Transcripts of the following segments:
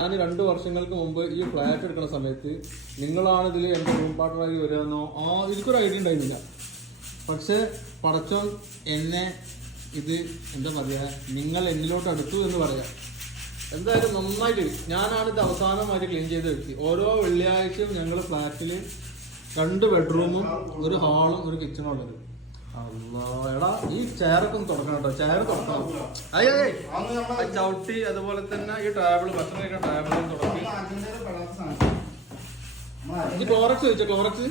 ഞാൻ രണ്ട് വർഷങ്ങൾക്ക് മുമ്പ് ഈ ഫ്ലാറ്റ് എടുക്കുന്ന സമയത്ത് നിങ്ങളാണ് ഇതിൽ എന്റെ റൂം പാർട്ട്ണറായി വരുമെന്നോ ആ എനിക്കൊരു ഐഡിയ ഉണ്ടായിരുന്നില്ല. പക്ഷേ പടച്ചോൻ എന്നെ ഇത് എന്താ പറയുക നിങ്ങൾ എന്നിലോട്ട് അടുത്തു എന്ന് പറയാം. എന്തായാലും നന്നായിട്ട് ഞാനാണ് ഇത് അവസാനമായിട്ട് ക്ലീൻ ചെയ്ത് വ്യക്തി. ഓരോ വെള്ളിയാഴ്ചയും ഞങ്ങൾ ഫ്ലാറ്റിൽ രണ്ട് ബെഡ്റൂമും ഒരു ഹാളും ഒരു കിച്ചണും ഉള്ളത്. എടാ ഈ ചെയറൊക്കെ ഒന്ന് തുടക്കണം കേട്ടോ ചെയർ തുടക്കണം. അയ്യേ ചവിട്ടി അതുപോലെ തന്നെ ഈ ടേബിൾ ഭക്ഷണം ടേബിളും തുടക്കി ഈ ക്ലോറക്സ് ചോദിച്ചോ ക്ലോറക്സ്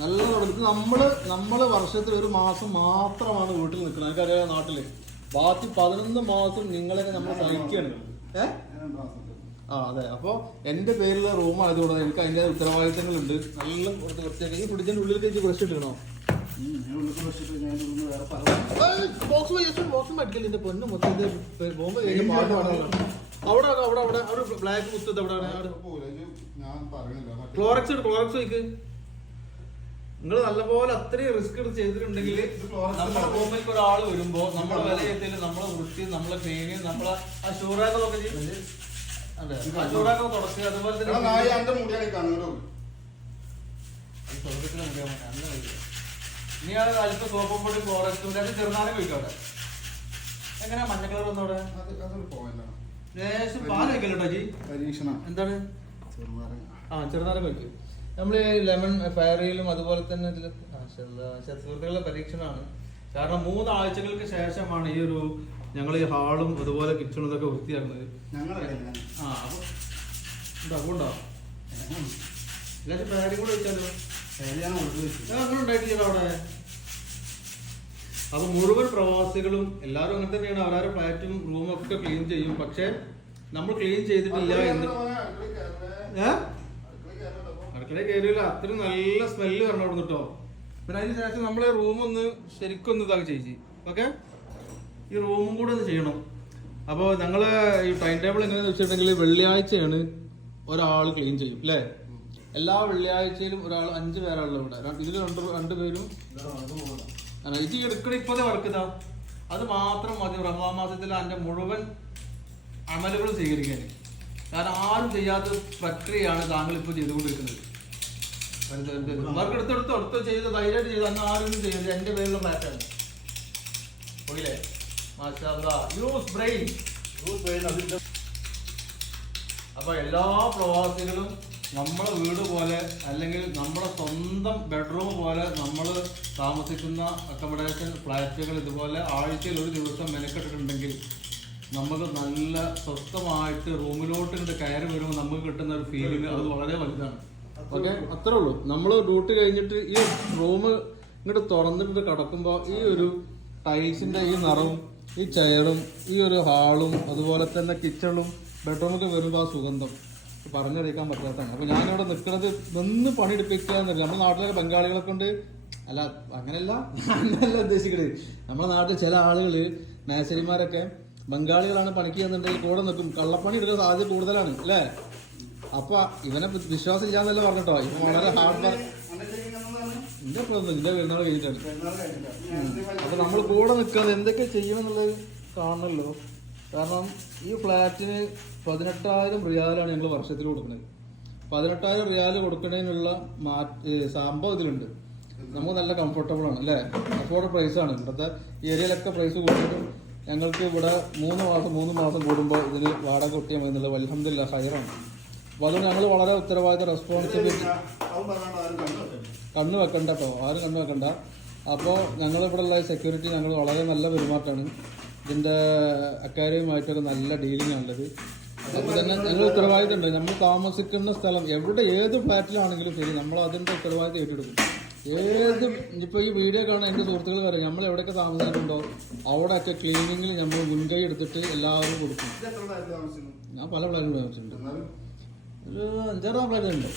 നല്ല തുടങ്ങി നമ്മൾ നമ്മൾ വർഷത്തിൽ ഒരു മാസം മാത്രമാണ് വീട്ടിൽ നിൽക്കുന്നത്. എനിക്കറിയാം നാട്ടിൽ. ബാക്കി പതിനൊന്ന് മാസം നിങ്ങളെ നമ്മൾ സഹിക്കുകയാണ് ഏ? രണ്ട് മാസം. ആ അതെ. അപ്പൊ എന്റെ പേരിൽ റൂം ആയതുകൊണ്ട് എനിക്ക് അതിന്റെ ഉത്തരവാദിത്തങ്ങളുണ്ട്. നല്ല കുറച്ച് വൃത്തിയാക്കി. ഈ ഫ്രിഡ്ജിന്റെ ഉള്ളിൽ കഴിച്ച് ബ്രഷ് ഇട്ടിരുന്നോ? നിങ്ങൾ നല്ലപോലെ അത്രയും റിസ്ക് എടുത്ത് ചെയ്തിട്ടുണ്ടെങ്കിൽ നമ്മുടെ റൂമിലേക്ക് ഒരാൾ വരുമ്പോ നമ്മളെ വിലയിരുത്തൽ നമ്മളെ വൃത്തി നമ്മളെ ക്ലീനിങ് നമ്മളെ ആ ഷൂറാക്കൊക്കെ ചെയ്യും. അതെ. ആ സോപ്പും പൊടി രണ്ട് ചെറുനാരം കഴിക്കും അവിടെ. എങ്ങനെയാ മഞ്ഞ കളർ വന്നോടെ. ലേശം പാൽ വെക്കലോട്ടോ ജി പരീക്ഷണം. എന്താണ്. ആ ചെറുനാരം കഴിക്കും നമ്മൾ ലെമൺ ഫയറിയിലും അതുപോലെ തന്നെ ഇതിൽ സുഹൃത്തുക്കളുടെ പരീക്ഷണമാണ്. കാരണം മൂന്നാഴ്ചകൾക്ക് ശേഷമാണ് ഈ ഒരു ഞങ്ങൾ ഈ ഹാളും അതുപോലെ കിച്ചണും ഇതൊക്കെ വൃത്തിയാക്കുന്നത്. ആ അപ്പോൾ എല്ലാവരും കൂടെ വെച്ചാലോ? ഉണ്ടായിട്ടില്ല അവിടെ. അപ്പൊ മുഴുവൻ പ്രവാസികളും എല്ലാവരും അങ്ങനെ തന്നെയാണ്. അവരവരുടെ ഫ്ലാറ്റും റൂമും ഒക്കെ ക്ലീൻ ചെയ്യും. പക്ഷെ നമ്മൾ ക്ലീൻ ചെയ്തിട്ടില്ല എന്ന് അടുക്കളയിൽ. കയറിയില്ല. അത്രയും നല്ല സ്മെല്ല് കണ്ടു കേട്ടോ. പിന്നെ അതിന് ശേഷം നമ്മളെ റൂമൊന്ന് ഒന്ന് ശരിക്കും ഒന്ന് ഇതാക്കി ചേച്ചി ഓക്കെ? ഈ റൂമും കൂടെ ഒന്ന് ചെയ്യണം. അപ്പോൾ ഞങ്ങൾ ഈ ടൈം ടേബിൾ എങ്ങനെയാണെന്ന് വെച്ചിട്ടുണ്ടെങ്കിൽ വെള്ളിയാഴ്ചയാണ് ഒരാൾ ക്ലീൻ ചെയ്യും അല്ലേ എല്ലാ വെള്ളിയാഴ്ചയിലും ഒരാൾ അഞ്ച് പേരാണല്ലോ ഇവിടെ. ഇതിൽ രണ്ട് രണ്ട് പേരും? ഇതാ, എടുക്കണ ഇപ്പോഴത്തെ വർക്ക് ഇതാ. അത് മാത്രം മതി. റമദാൻ മാസത്തിൽ അതിന്റെ മുഴുവൻ അമലുകൾ സ്വീകരിക്കാൻ കാരണം ആരും ചെയ്യാത്ത പ്രക്രിയയാണ് താങ്കൾ ഇപ്പോൾ ചെയ്തുകൊണ്ടിരിക്കുന്നത്. വർക്ക് എടുത്തെടുത്ത് എടുത്ത് ചെയ്ത് ധൈര്യമായിട്ട് ചെയ്ത് അന്ന് ആരും ചെയ്യുന്നത് എന്റെ പേരിലുള്ള ഫ്ലാറ്റാണ് പോയില്ലേ? Use brain. യൂസ് അതിന്റെ അപ്പൊ എല്ലാ പ്രവാസികളും നമ്മളെ വീട് പോലെ അല്ലെങ്കിൽ നമ്മുടെ സ്വന്തം ബെഡ്റൂം പോലെ നമ്മൾ താമസിക്കുന്ന അക്കോമഡേഷൻ ഫ്ലാറ്റുകൾ ഇതുപോലെ ആഴ്ചയിൽ ഒരു ദിവസം മെനക്കെട്ടിട്ടുണ്ടെങ്കിൽ നമുക്ക് നല്ല സ്വസ്ഥമായിട്ട് റൂമിലോട്ട് ഇങ്ങോട്ട് കയറി വരുമ്പോൾ നമുക്ക് കിട്ടുന്ന ഒരു ഫീലിംഗ് അത് വളരെ വലുതാണ്. ഓക്കെ അത്രേ ഉള്ളൂ. നമ്മൾ ഡ്യൂട്ടി കഴിഞ്ഞിട്ട് ഈ റൂം ഇങ്ങോട്ട് തുറന്നിട്ട് കിടക്കുമ്പോൾ ഈ ഒരു ടൈൽസിന്റെ ഈ നിറവും ഈ ചെയറും ഈ ഒരു ഹാളും അതുപോലെ തന്നെ കിച്ചണും ബെഡ്റൂമൊക്കെ വരുമ്പോൾ ആ സുഗന്ധം. പറഞ്ഞറിയിക്കാൻ പറ്റാത്തതാണ്. അപ്പൊ ഞാനിവിടെ നിൽക്കുന്നത് നിന്ന് പണിയെടുപ്പിക്കുക എന്നല്ല. നമ്മുടെ നാട്ടിലൊക്കെ ബംഗാളികളൊക്കെ ഉണ്ട്. അല്ല അങ്ങനെയല്ല. അങ്ങനെയല്ല ഉദ്ദേശിക്കുന്നത് നമ്മുടെ നാട്ടിൽ ചില ആളുകൾ മേശരിമാരൊക്കെ ബംഗാളികളാണ് പണിക്ക് ചെയ്യുന്നുണ്ടെങ്കിൽ കൂടെ നിൽക്കും. കള്ളപ്പണി എടുക്കാൻ സാധ്യത കൂടുതലാണ് അല്ലേ? അപ്പൊ ഇവനെ വിശ്വാസം ഇല്ലാന്നല്ലേ പറഞ്ഞിട്ടോ? ഇവൻ വളരെ ഹാർഡ് വർക്ക് എന്റെ ഇതിന്റെ പെരുന്നാൾ കഴിഞ്ഞിട്ടാണ്. അപ്പൊ നമ്മൾ കൂടെ നിൽക്കാൻ എന്തൊക്കെ ചെയ്യണം എന്നുള്ളത് കാണണല്ലോ. കാരണം ഈ ഫ്ലാറ്റിന് പതിനെട്ടായിരം റിയാലാണ് ഞങ്ങൾ വർഷത്തിൽ കൊടുക്കുന്നത് പതിനെട്ടായിരം റിയാൽ കൊടുക്കുന്നതിനുള്ള മാറ്റ് സംഭവം ഇതിലുണ്ട്. നമുക്ക് നല്ല കംഫർട്ടബിൾ ആണ് അല്ലേ? അഫോർഡ് പ്രൈസ് ആണ്. ഇവിടുത്തെ ഏരിയയിലൊക്കെ പ്രൈസ് കൂടുതലും ഞങ്ങൾക്ക് ഇവിടെ മൂന്ന് മാസം മൂന്ന് മാസം കൂടുമ്പോൾ ഇതിന് വാടക കൊട്ടിയാൽ മതി എന്നുള്ളത് അലഹമില്ല ഹയറാണ് അപ്പോൾ അത് ഞങ്ങൾ വളരെ ഉത്തരവാദിത്ത റെസ്പോൺസിബിലിറ്റി. കണ്ണു വെക്കണ്ട. കേട്ടോ ആരും കണ്ണു വെക്കണ്ട. അപ്പോൾ ഞങ്ങളിവിടെ ഉള്ള സെക്യൂരിറ്റി ഞങ്ങൾ വളരെ നല്ല പെരുമാറ്റമാണ്. ഇതിന്റെ അക്കാര്യമായിട്ടൊക്കെ നല്ല ഡീലിംഗ് ആണുള്ളത്. അപ്പോൾ തന്നെ ഞങ്ങൾ ഉത്തരവാദിത്തം ഉണ്ട് നമ്മൾ താമസിക്കുന്ന സ്ഥലം എവിടെ ഏത് ഫ്ലാറ്റിലാണെങ്കിലും ശരി നമ്മൾ അതിന്റെ ഉത്തരവാദിത്തം ഏറ്റെടുക്കും. ഏത് ഇപ്പോൾ ഈ വീഡിയോ കാണാൻ എന്റെ സുഹൃത്തുക്കൾ പറയാം നമ്മൾ എവിടെയൊക്കെ താമസിക്കുന്നുണ്ടോ അവിടെയൊക്കെ ക്ലീനിങ്ങിൽ നമ്മൾ മുൻകൈ എടുത്തിട്ട് എല്ലാവരും കൊടുക്കും? ഞാൻ പല പ്ലാനും താമസിച്ചിട്ടുണ്ട് ഒരു അഞ്ചാറ് ഉണ്ട്.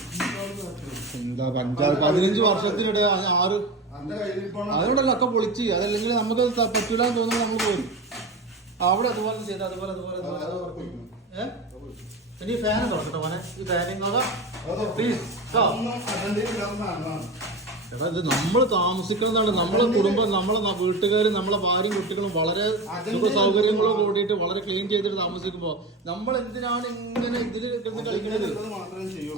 എന്താ അഞ്ചാറ് പതിനഞ്ച് വർഷത്തിനിടെ ആറ് അതുകൊണ്ടല്ല ഒക്കെ പൊളിച്ച്. അതല്ലെങ്കിൽ നമുക്ക് പറ്റൂല എന്ന് തോന്നുന്നു നമ്മൾ പോരും. അവിടെ അതുപോലെ ചെയ്ത് അതുപോലെ അതുപോലെ അതുപോലെ. അത് ഉറപ്പ് വെക്കണം. ഏ? ഇനി ഫാൻ തുറക്കട്ടെ മോനെ ഈ ഫാനിങ് പ്ലീസ് എടാ ഇത് നമ്മൾ താമസിക്കുന്നതാണ് നമ്മളെ കുടുംബം നമ്മളെ വീട്ടുകാരും നമ്മളെ ഭാര്യയും കുട്ടികളും വളരെ സുഖ സൗകര്യങ്ങളും കൂടിയിട്ട് വളരെ ക്ലീൻ ചെയ്തിട്ട് താമസിക്കുമ്പോ നമ്മൾ എന്തിനാണ് ഇങ്ങനെ ഇതിൽ കിടന്ന് കളിക്കുന്നത്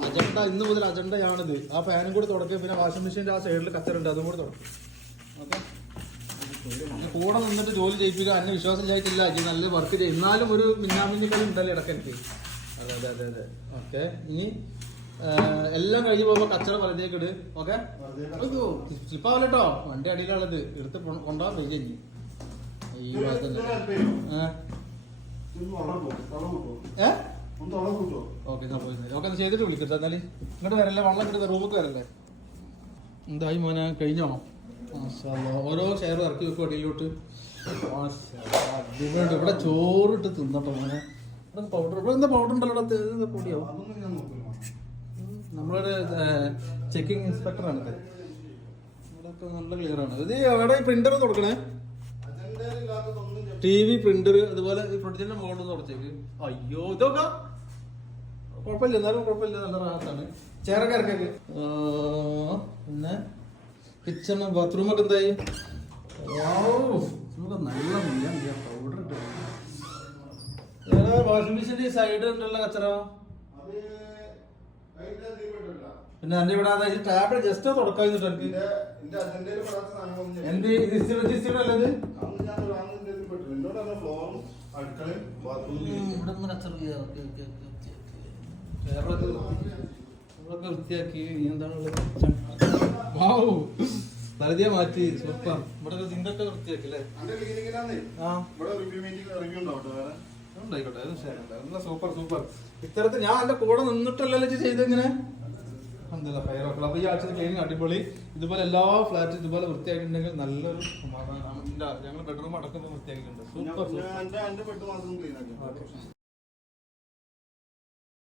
അജണ്ട ഇന്ന് മുതൽ അജണ്ടയാണിത്. ആ ഫാനും കൂടി തുടക്കുക പിന്നെ വാഷിംഗ് മെഷീന്റെ ആ സൈഡിൽ കച്ചറുണ്ട് അതും കൂടി തുടക്കും ഓക്കെ? കൂടെ നിന്നിട്ട് ജോലി ചെയ്യിപ്പിക്കുക അന്നെ വിശ്വാസം ചെയ്തിട്ടില്ല ഇത് നല്ല വർക്ക് ചെയ്യും. എന്നാലും ഒരു മിന്നാമിന്നിക്കളി ഉണ്ടല്ലോ ഇടയ്ക്ക് അതെ അതെ അതെ അതെ. ഓക്കെ? ഇനി എല്ലാം കഴിഞ്ഞ് പോകുമ്പോ കച്ചറ ഇട് ഓക്കെ? അയ്യോ സ്ലിപ്പാവല്ലോ വണ്ടി അടിയിലുള്ളത് എടുത്ത് കൊണ്ടാ കൊണ്ടുപോകാൻ വരിക ഇനി. ഈ ഓക്കെ ഓക്കെ ചെയ്തിട്ട് വിളിക്കട്ടെ എന്നാൽ. ഇങ്ങോട്ട് വരല്ലേ? വള്ളം കിട്ടുന്ന റൂമിൽ വരല്ലേ? എന്തായി മോനെ? കഴിഞ്ഞോ. ഓരോ ഷെയർ ഇറക്കി വെക്കും അടിയിലോട്ട്. ഇവിടെ ചോറിട്ട് തിന്നട്ടോ മോനെ. പൗഡർ ഇവിടെ എന്താ പൗഡർ ഉണ്ടല്ലോ? ഇവിടെ ഇത് ഇത് പൊടിയോ അതൊന്നും ഞാൻ നോക്കില്ല നമ്മളൊരു ചെക്കിംഗ് ഇൻസ്പെക്ടർ ആണ് ഇവിടെയൊക്കെ നല്ല ക്ലിയർ ആണ്. ഇത് എവിടെ പ്രിന്റർ തുടക്കണേ ടി വി പ്രിന്റർ അതുപോലെ ഫ്രിഡ്ജിന്റെ മുകളിൽ തുടച്ചേക്ക് അയ്യോ ഇതൊക്കെ? കുഴപ്പമില്ല എന്നാലും കുഴപ്പമില്ല നല്ല റാഹത്താണ്. ചേറക്കാർക്കൊക്കെ പിന്നെ കിച്ചൺ ബാത്റൂം ഒക്കെ എന്തായി? നമുക്ക് നല്ല പൗഡർ ഇട്ട്. വാഷിംഗ് മെഷീന്റെ സൈഡ് ഉണ്ടല്ലോ കച്ചറ അത് അതിന്റെ ഇതിൽ പെട്ടിട്ടില്ല. പിന്നെ എന്റെ ഇവിടെ അതായത് ടാബിൾ ജസ്റ്റ് തുടക്കാൻ എനിക്ക് എന്ത് അല്ലത്? ഇവിടെ വൃത്തിയാക്കി. എന്താണുള്ളത് തലതിയെ മാറ്റി. സൂപ്പർ. ഇവിടെ ഇതൊക്കെ വൃത്തിയാക്കി അല്ലേ? ആ. ഇവിടെ റിവ്യൂ മീറ്റിംഗ് റിവ്യൂ ഉണ്ടാവട്ടെ വേറെ? ഉണ്ടായിക്കോട്ടെ അത് ശരിയല്ല നല്ല സൂപ്പർ സൂപ്പർ ഇത്തരത്തിൽ ഞാൻ എന്റെ കൂടെ നിന്നിട്ടല്ലല്ലോ ചെയ്തെങ്ങനെ എന്തല്ല ഫയറൊക്കെ അപ്പൊ ഈ ആഴ്ച ക്ലീനിങ് അടിപൊളി. ഇതുപോലെ എല്ലാ ഫ്ലാറ്റും ഇതുപോലെ വൃത്തിയാക്കിയിട്ടുണ്ടെങ്കിൽ നല്ലൊരു സമാധാനമാണ് ഞങ്ങൾ ബെഡ്റൂം അടക്കം വൃത്തിയാക്കിയിട്ടുണ്ട്. സൂപ്പർ ഞാൻ-